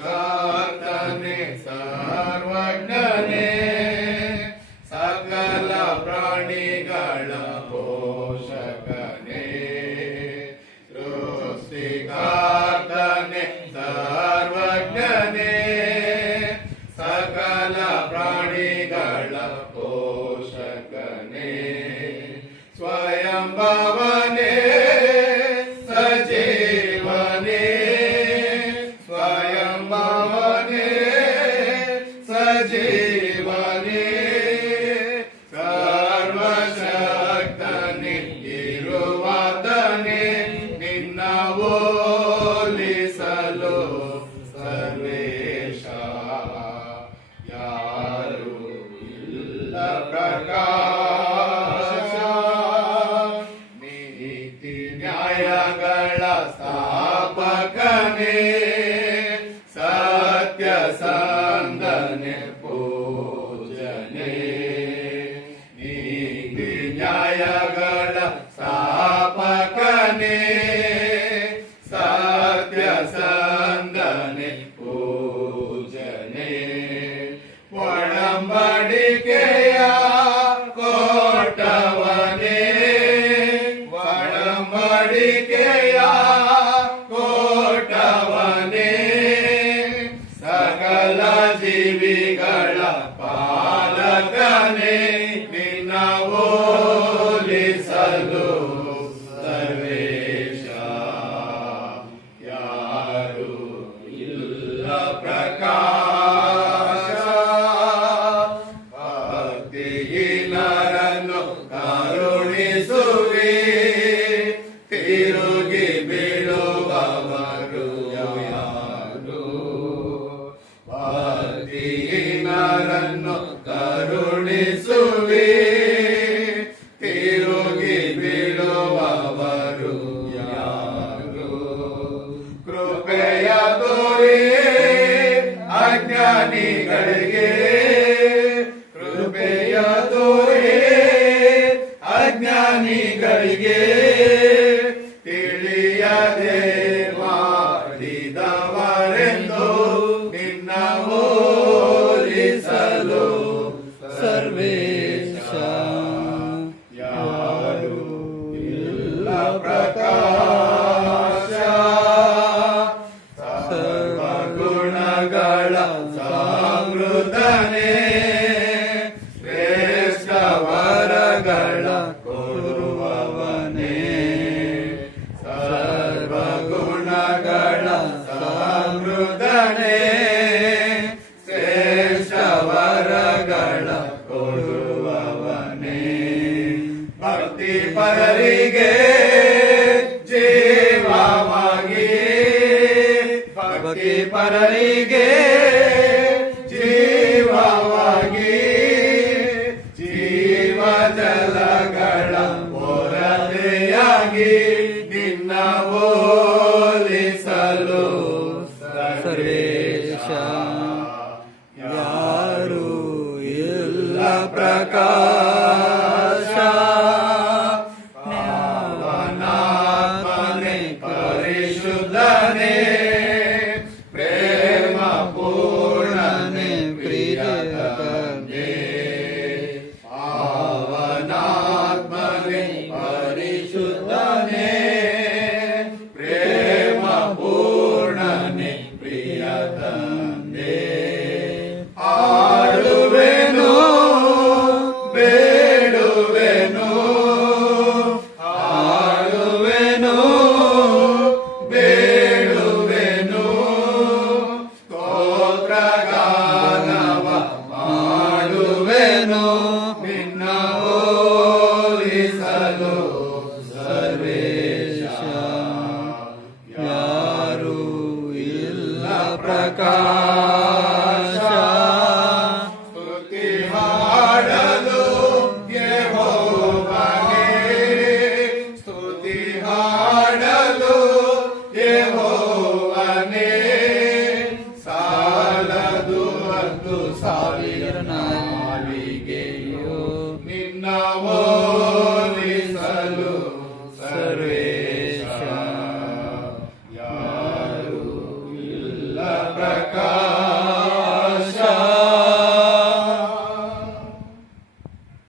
ಕರ್ತನೇ ಸರ್ವಜ್ಞನೇ, ಸಕಲ ಪ್ರಾಣಿಗಳ ಪೋಷಕನೇ, ಸೃಷ್ಟಿಕರ್ತನೇ ಸರ್ವಜ್ಞನೇ, ಸಕಲ ಪ್ರಾಣಿಗಳ ಪೋಷಕನೇ, ಸ್ವಯಂಭವನೇ ಸಜೀವನೇ, ಸ್ವಯಂಭವನೇ ಸಜೀವನೇ, ಸರ್ವಶಕ್ತನೇ ಇರುವಾತನೇ, ನಿನ್ನ ಹೋಲಿಸಲು ಸರ್ವೇಶ ಯಾರು ಇಲ್ಲ. ಪ್ರಕಾಶ ನೀತಿ ನ್ಯಾಯಗಳ ಸ್ಥಾಪಕನೇ, ಸತ್ಯ ಸಂದನೆ ಪೂಜನೆ, ನೀತಿ ನ್ಯಾಯಗಳ ಸ್ಥಾಪಕನೇ, ಸತ್ಯ ಸಂದನೆ ಪೂಜನೆ, ಒಡಂಬಡಿಕೆಯ ಕೋಟವನೇ, ಒಡಂಬಡಿಕೆಯ ಕೋಟವನೇ, ಸಕಲ ಜೀವಿಗಳ ಪಾಲಕನೇ, ನಿನ್ನ ಹೋಲಿಸಲು ಸರ್ವೇಶ ಯಾರು ಇಲ್ಲ. ಪ್ರಕಾಶ ಭಕ್ತಿಹೀನರನ್ನು ಕರುಣಿಸುವಿ, ತಿರುಗಿ ಬೀಳುವವರು ಯಾರು, ಭಕ್ತಿಹೀನರನ್ನು ಕರುಣಿಸುವಿ, ತಿರುಗಿ ಬೀಳುವವರು ಯಾರು, ಕೃಪೆಯ ತೋರಿ ಅಜ್ಞಾನಿಗಳಿಗೆ, ಕೃಪೆಯ ತೋರಿ ಅಜ್ಞಾನಿಗಳಿಗೆ, ತಿಳಿಯದೆ ಮಾಡಿದವರೆಂದು ನಿನ್ನ ಹೋಲಿಸಲು ಸರ್ವೇಶ ಯಾರು ಇಲ್ಲ. ಪ್ರಕಾಶ ಸರ್ವಗುಣಗಳ ಸಮೃದ್ಧನೇ, ಶ್ರೇಷ್ಠ ವರಗಳ ಕೊಡುವವನೇ, ಸರ್ವಗುಣಗಳ ಸಮೃದ್ಧನೇ, ಶ್ರೇಷ್ಠ ವರಗಳ ಕೊಡುವವನೇ, ಭಕ್ತಿ ಪರರಿಗೆ ಜೀವವಾಗಿ, ಭಕ್ತಿ ಪರರಿಗೆ ಜೀವವಾಗಿ, ಜೀವ ಜಲಗಳ ಹೊರತೆಯಾಗಿ, ನಿನ್ನ ಹೋಲಿಸಲು ಸರ್ವೇಶ ಯಾರು ಇಲ್ಲ. ಪ್ರಕಾಶ ಪಾವನಾತ್ಮನೇ ಪರಿಶುದ್ಧನೇ, ಪ್ರೇಮ ಪೂರ್ಣನೇ ಪ್ರಿಯತನೇ, ಪಾವನಾತ್ಮನೇ ಪರಿಶುದ್ಧನೇ, ಪ್ರೇಮ ಪೂರ್ಣನೇ ಪ್ರಿಯತನೇ, ಆಡುವೆನು ಬೇಡುವೆನು, ಆಡುವೆನು ಬೇಡುವೆನು, ಸ್ತೋತ್ರಗಾನವ ಮಾಡುವೆನು, ನಿನ್ನ ಹೋಲಿಸಲು ಸರ್ವೇಶ ಯಾರು ಇಲ್ಲ. ಪ್ರಕಾಶ ಸ್ತುತಿ ಹಾಡಲು ಯೆಹೋವನೇ, ಸ್ತುತಿ ಹಾಡಲು ಯೆಹೋವನೇ, ಸಾಲದು 10,000 ನಾಲಿಗೆಯು ನಿನ್ನ ಹೋಲಿಸಲು ಸರ್ವೇಶ ಯಾರು ಇಲ್ಲ. ಪ್ರಕಾಶವೇ